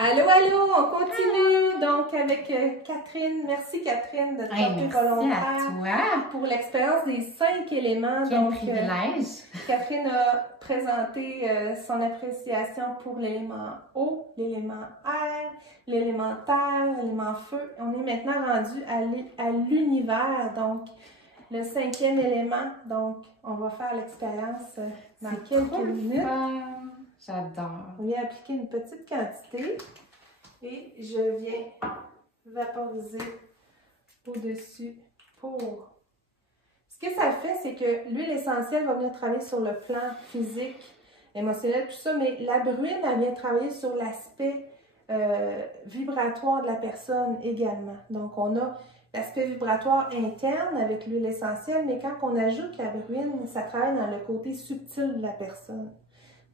Allô, allô, on continue donc avec Catherine. Merci Catherine de te porter volontaire pour l'expérience des 5 éléments. Quel donc, privilège! Catherine a présenté son appréciation pour l'élément eau, l'élément air, l'élément terre, l'élément feu. On est maintenant rendu à l'univers, donc le 5e élément. Donc, on va faire l'expérience dans quelques minutes. J'adore. On vient appliquer une petite quantité et je viens vaporiser au-dessus pour... Ce que ça fait, c'est que l'huile essentielle va venir travailler sur le plan physique, émotionnel, tout ça, mais la bruine, elle vient travailler sur l'aspect vibratoire de la personne également. Donc, on a l'aspect vibratoire interne avec l'huile essentielle, mais quand on ajoute la bruine, ça travaille dans le côté subtil de la personne.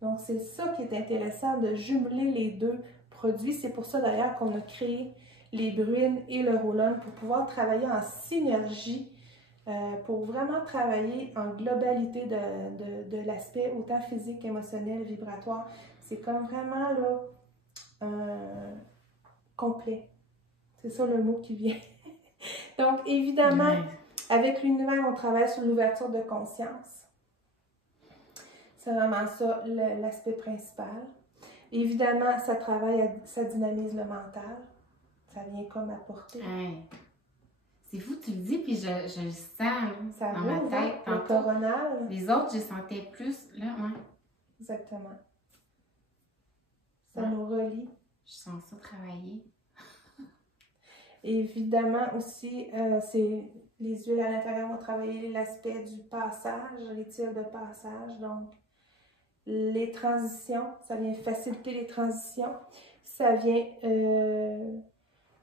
Donc, c'est ça qui est intéressant de jumeler les deux produits. C'est pour ça d'ailleurs qu'on a créé les bruines et le roll-on pour pouvoir travailler en synergie, pour vraiment travailler en globalité de l'aspect autant physique, émotionnel, vibratoire. C'est comme vraiment là, complet. C'est ça le mot qui vient. Donc, évidemment, avec l'univers, on travaille sur l'ouverture de conscience. C'est vraiment ça l'aspect principal. Évidemment, ça travaille, ça dynamise le mental. Ça vient comme apporter. Hey. C'est fou, tu le dis, puis je le sens là, ça dans ma tête. Le coronal. Les autres, je sentais plus, là, ouais. Exactement. Ça nous relie. Je sens ça travailler. Évidemment aussi, c'est les huiles à l'intérieur vont travailler l'aspect du passage, les tirs de passage, donc les transitions, ça vient faciliter les transitions, ça vient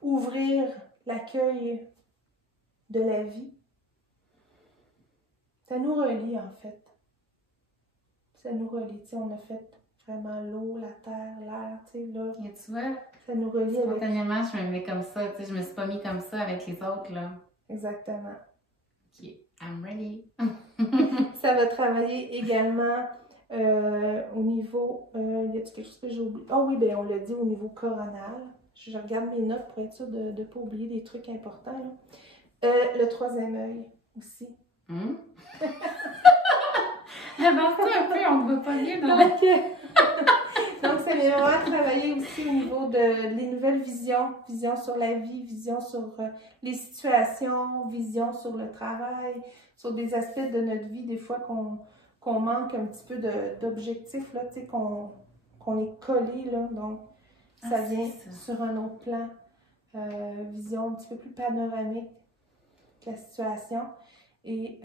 ouvrir l'accueil de la vie. Ça nous relie en fait. Ça nous relie, tu sais, on a fait vraiment l'eau, la terre, l'air, tu sais, là. Et tu vois, ça nous relie avec... Spontanément, je me mets comme ça, tu sais, je me suis pas mis comme ça avec les autres, là. Exactement. Ok, I'm ready. Ça va travailler également au niveau... y a-t-il quelque chose que j'ai oublié? Ah oui, bien on l'a dit au niveau coronal. Je regarde mes notes pour être sûre de ne pas oublier des trucs importants. Le 3e œil aussi. Avance-toi un peu, on ne va pas bien dans la... Donc, ça vient vraiment travailler aussi au niveau des nouvelles visions. Vision sur la vie, vision sur les situations, vision sur le travail, sur des aspects de notre vie, des fois qu'on manque un petit peu d'objectifs, là, tu sais, qu'on est collé, là. Donc, ça vient sur un autre plan. Vision un petit peu plus panoramique de la situation. Et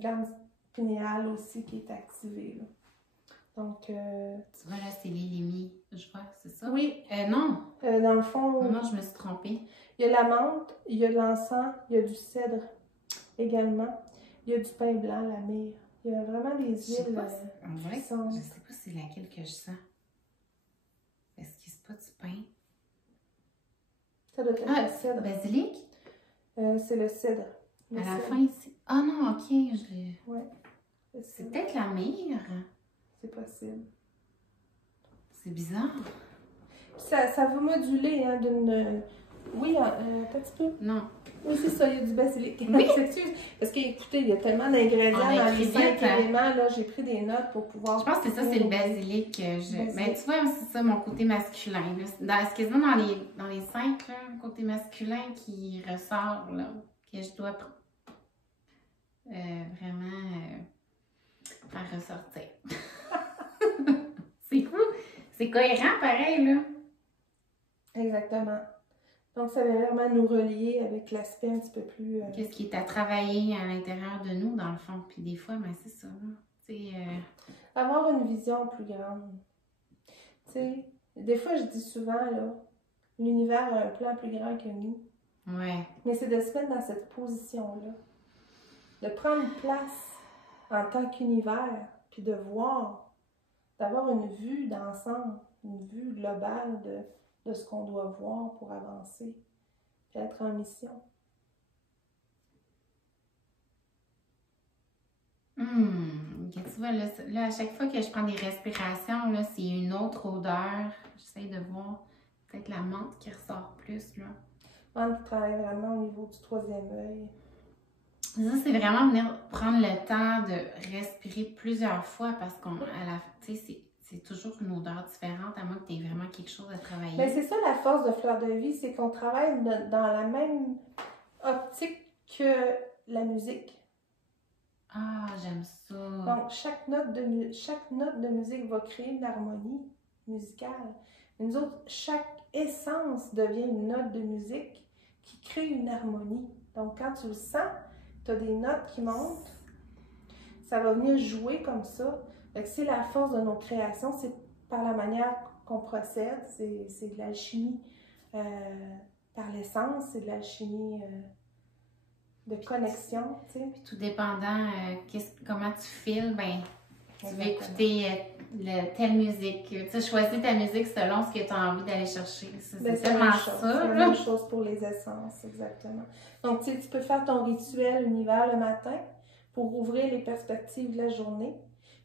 glande pinéale aussi qui est activée, là. Donc, tu vois, là, c'est l'Élémie, je crois, c'est ça? Oui. Non. Dans le fond... Non, je me suis trompée. Il y a la menthe, il y a de l'encens, il y a du cèdre également. Il y a du pain blanc, la myrrhe. Il y a vraiment des huiles je sais pas c'est laquelle que je sens. Est-ce que c'est pas du pain? Ça doit être le cèdre. Basilic? C'est le cèdre. À la fin ici. Ah non, ok, je l'ai... Ouais. C'est peut-être la myrrhe. C'est possible. C'est bizarre. Ça va moduler hein, d'une... Oui, un petit peu. Non. Oui, c'est ça, il y a du basilic. Oui. Parce qu'écoutez, il y a tellement d'ingrédients dans les 5 éléments. Là, j'ai pris des notes pour pouvoir... Je pense que c'est ça, c'est le basilic. Ben, tu vois, c'est ça mon côté masculin. C'est quasiment dans les 5, là, le côté masculin qui ressort, là, que je dois vraiment faire ressortir. C'est fou. C'est cohérent pareil, là. Exactement. Donc, ça va vraiment nous relier avec l'aspect un petit peu plus... Qu'est-ce qui est à travailler à l'intérieur de nous, dans le fond. Puis des fois, ben, c'est ça. Avoir une vision plus grande. Tu sais, des fois, je dis souvent, là, l'univers a un plan plus grand que nous. Ouais. Mais c'est de se mettre dans cette position-là. De prendre place en tant qu'univers, puis de voir, d'avoir une vue d'ensemble, une vue globale de ce qu'on doit voir pour avancer, puis être en mission. Tu vois, là, à chaque fois que je prends des respirations, là, c'est une autre odeur. J'essaie de voir peut-être la menthe qui ressort plus, là. On travaille vraiment au niveau du troisième œil. Ça, c'est vraiment venir prendre le temps de respirer plusieurs fois parce tu sais, c'est toujours une odeur différente, à moins que tu aies vraiment quelque chose à travailler. Bien, c'est ça la force de Fleur de Vie, c'est qu'on travaille dans la même optique que la musique. Ah, j'aime ça. Donc, chaque note de musique va créer une harmonie musicale. Et nous autres, chaque essence devient une note de musique qui crée une harmonie. Donc, quand tu le sens, tu as des notes qui montent, ça va venir jouer comme ça. C'est la force de nos créations, c'est par la manière qu'on procède, c'est de l'alchimie par l'essence, c'est de l'alchimie de connexion, tu sais. Puis tout dépendant comment tu files, ben tu vas Exactement. écouter telle musique. Tu sais, choisis ta musique selon ce que tu as envie d'aller chercher. Ben, C'est tellement ça, c'est la même chose pour les essences, exactement. Donc, tu sais, tu peux faire ton rituel univers le matin pour ouvrir les perspectives de la journée.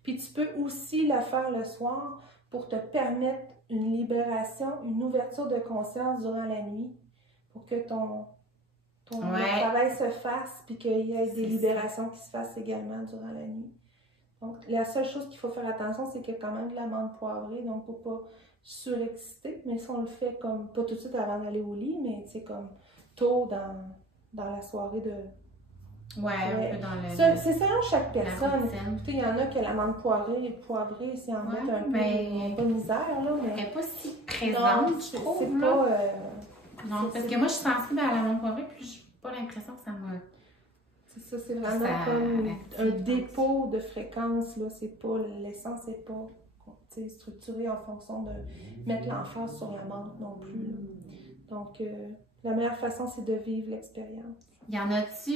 Puis tu peux aussi le faire le soir pour te permettre une libération, une ouverture de conscience durant la nuit pour que ton travail se fasse puis qu'il y ait des libérations qui se fassent également durant la nuit. Donc, la seule chose qu'il faut faire attention, c'est qu'il y a quand même de l'amande poivrée, donc il ne faut pas surexciter, mais si on le fait comme, pas tout de suite avant d'aller au lit, mais tu sais, comme tôt dans la soirée de... Ouais, un peu dans le... C'est selon chaque personne. Écoutez, il y en a qui l'amande poivrée, s'y en mettent un peu de misère, là, mais... Elle n'est pas si présente, je trouve, c'est pas... non, parce que moi, je suis sensible à l'amande poivrée, puis je n'ai pas l'impression que ça m'a... C'est ça, c'est vraiment comme un dépôt de fréquence, là. C'est pas... L'essence n'est pas structurée en fonction de mettre l'emphase sur l'amande non plus, là. Donc, la meilleure façon, c'est de vivre l'expérience. Y en a-tu,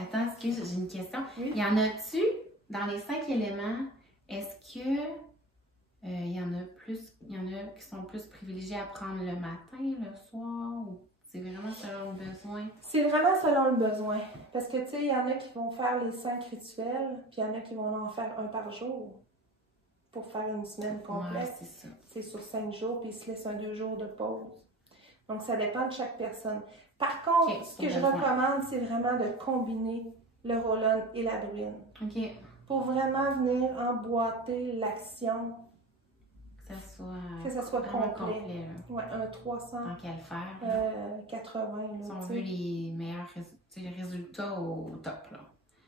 attends, excuse, j'ai une question. Oui? Y en a-tu, dans les 5 éléments, est-ce que y en a qui sont plus privilégiés à prendre le matin, le soir, ou c'est vraiment selon le besoin? C'est vraiment selon le besoin. Parce que, tu sais, il y en a qui vont faire les 5 rituels, puis il y en a qui vont en faire un par jour pour faire une semaine complète. Ouais, c'est ça. C'est sur 5 jours, puis ils se laissent 2 jours de pause. Donc, ça dépend de chaque personne. Par contre, ce que je recommande, c'est vraiment de combiner le roll-on et la bruine. OK. Pour vraiment venir emboîter l'action. Que ça soit complet. Oui, un 300. Tant qu'à le faire. 80. Là, si on veut les meilleurs résultats au top, là.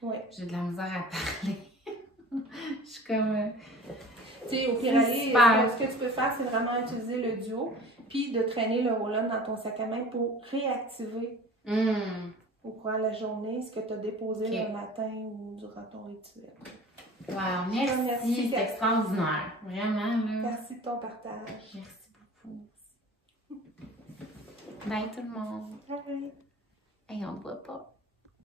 Oui. J'ai de la misère à parler. Je suis comme... Tu sais, au pire aller, ce que tu peux faire, c'est vraiment utiliser le duo, puis de traîner le roll-on dans ton sac à main pour réactiver au cours de la journée ce que tu as déposé le matin ou durant ton rituel. Wow, merci, c'est extraordinaire. Vraiment, là. Merci de ton partage. Merci beaucoup. Bye tout le monde. Bye. Et on ne voit pas.